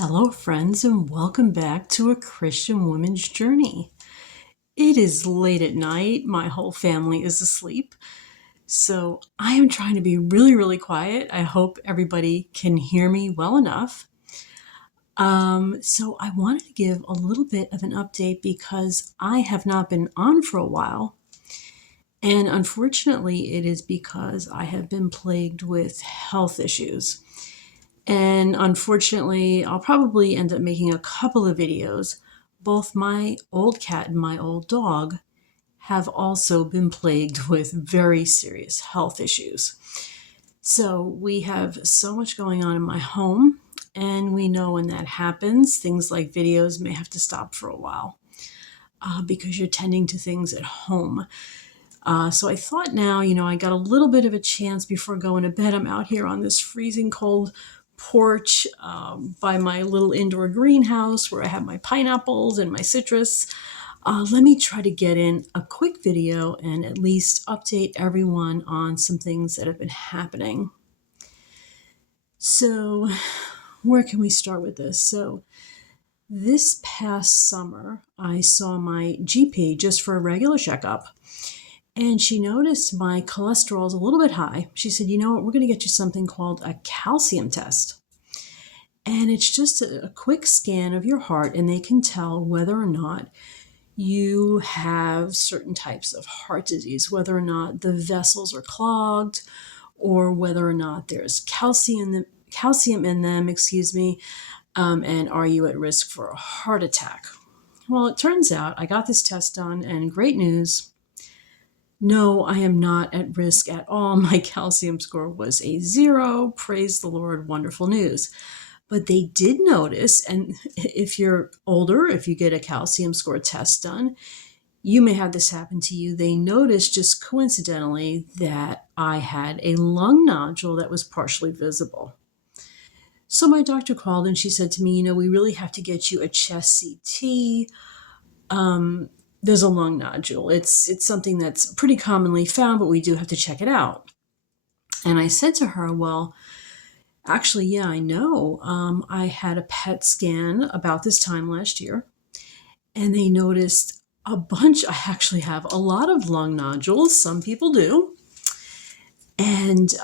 Hello, friends, and welcome back to A Christian Woman's Journey. It is late at night. My whole family is asleep. So I am trying to be really, really quiet. I hope everybody can hear me well enough. So I wanted to give a little bit of an update because I have not been on for a while. And unfortunately, it is because I have been plagued with health issues. And unfortunately, I'll probably end up making a couple of videos. Both my old cat and my old dog have also been plagued with very serious health issues. So we have so much going on in my home, and we know when that happens, things like videos may have to stop for a while because you're tending to things at home. So I thought now, I got a little bit of a chance before going to bed. I'm out here on this freezing cold porch by my little indoor greenhouse where I have my pineapples and my citrus. Let me try to get in a quick video and at least update everyone on some things that have been happening. So where can we start with this? So this past summer, I saw my GP just for a regular checkup. And she noticed my cholesterol is a little bit high. She said, you know what, we're going to get you something called a calcium test. And it's just a quick scan of your heart, and they can tell whether or not you have certain types of heart disease, whether or not the vessels are clogged, or whether or not there's calcium in them, and are you at risk for a heart attack? Well, it turns out I got this test done, and great news. No, I am not at risk at all. My calcium score was a 0. Praise the Lord, wonderful news. But they did notice, and if you're older, if you get a calcium score test done, you may have this happen to you. They noticed just coincidentally that I had a lung nodule that was partially visible. So my doctor called and she said to me, we really have to get you a chest CT. There's a lung nodule. It's something that's pretty commonly found, but we do have to check it out. And I said to her, well, actually, yeah, I know. I had a PET scan about this time last year, and they noticed a bunch. I actually have a lot of lung nodules. Some people do. And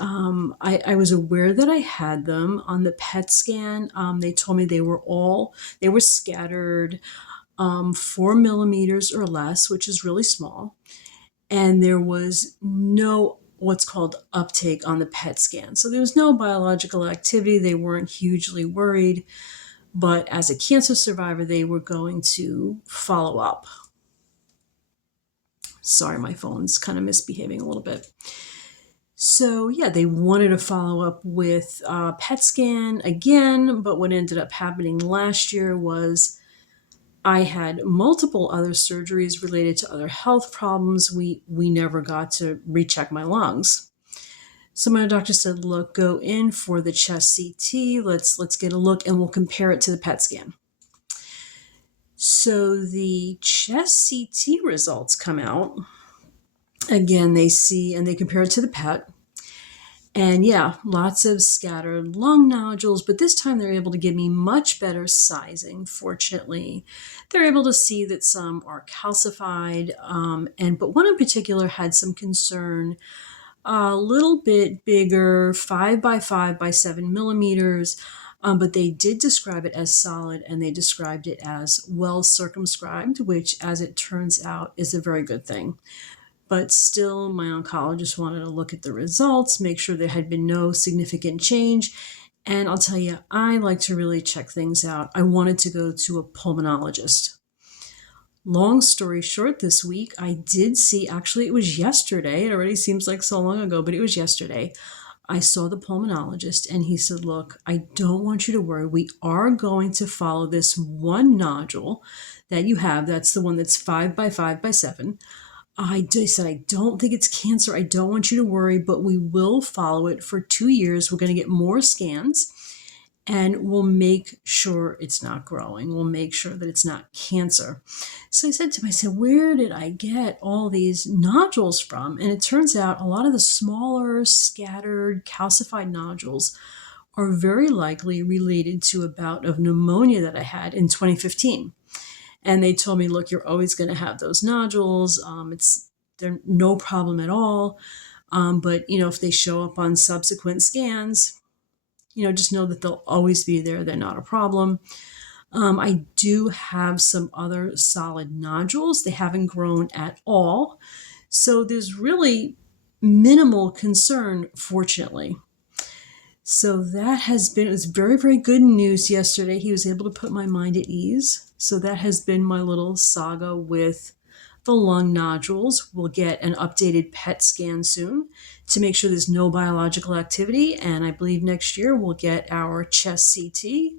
I was aware that I had them on the PET scan. They told me they were scattered 4 millimeters or less, which is really small. And there was no what's called uptake on the PET scan. So there was no biological activity. They weren't hugely worried. But as a cancer survivor, they were going to follow up. Sorry, my phone's kind of misbehaving a little bit. So yeah, they wanted to follow up with PET scan again. But what ended up happening last year was I had multiple other surgeries related to other health problems. We never got to recheck my lungs. So my doctor said, look, go in for the chest CT. Let's get a look and we'll compare it to the PET scan. So the chest CT results come out. Again, they see and they compare it to the PET. And yeah, lots of scattered lung nodules, but this time they're able to give me much better sizing, fortunately. They're able to see that some are calcified, but one in particular had some concern, a little bit bigger, 5 by 5 by 7 millimeters, but they did describe it as solid, and they described it as well circumscribed, which, as it turns out, is a very good thing. But still, my oncologist wanted to look at the results, make sure there had been no significant change. And I'll tell you, I like to really check things out. I wanted to go to a pulmonologist. Long story short, this week, I did see, actually, it was yesterday. It already seems like so long ago, but it was yesterday. I saw the pulmonologist, and he said, look, I don't want you to worry. We are going to follow this one nodule that you have. That's the one that's 5 by 5 by 7. I said, I don't think it's cancer. I don't want you to worry, but we will follow it for 2 years. We're going to get more scans, and we'll make sure it's not growing. We'll make sure that it's not cancer. So I said to him, where did I get all these nodules from? And it turns out a lot of the smaller, scattered, calcified nodules are very likely related to a bout of pneumonia that I had in 2015. And they told me, look, you're always going to have those nodules. They're no problem at all. But if they show up on subsequent scans, just know that they'll always be there. They're not a problem. I do have some other solid nodules. They haven't grown at all. So there's really minimal concern, fortunately. So it was very, very good news yesterday. He was able to put my mind at ease. So that has been my little saga with the lung nodules. We'll get an updated PET scan soon to make sure there's no biological activity. And I believe next year we'll get our chest CT,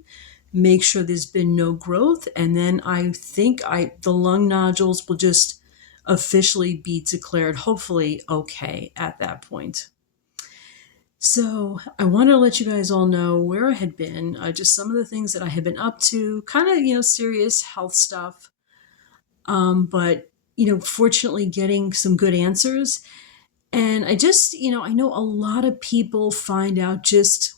make sure there's been no growth. And then I think the lung nodules will just officially be declared, hopefully, okay at that point. So I wanted to let you guys all know where I had been, just some of the things that I had been up to, kind of, serious health stuff. But, fortunately getting some good answers. And I know a lot of people find out just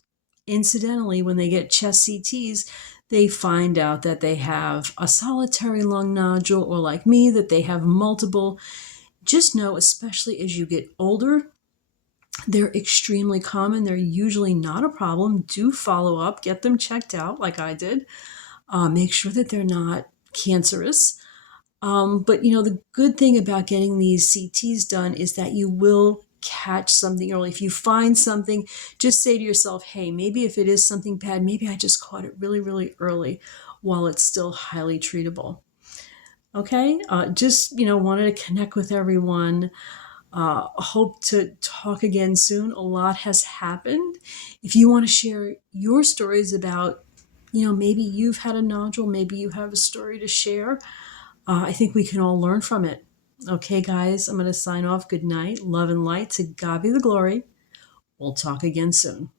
incidentally when they get chest CTs, they find out that they have a solitary lung nodule, or like me, that they have multiple. Just know, especially as you get older, they're extremely common. They're usually not a problem. Do follow up, get them checked out like I did. Make sure that they're not cancerous. But the good thing about getting these CTs done is that you will catch something early. If you find something, just say to yourself, hey, maybe if it is something bad, maybe I just caught it really, really early while it's still highly treatable. Okay, just wanted to connect with everyone. Hope to talk again soon. A lot has happened. If you want to share your stories about, maybe you've had a nodule, maybe you have a story to share, I think we can all learn from it. Okay, guys, I'm going to sign off. Good night. Love and light. To God be the glory. We'll talk again soon.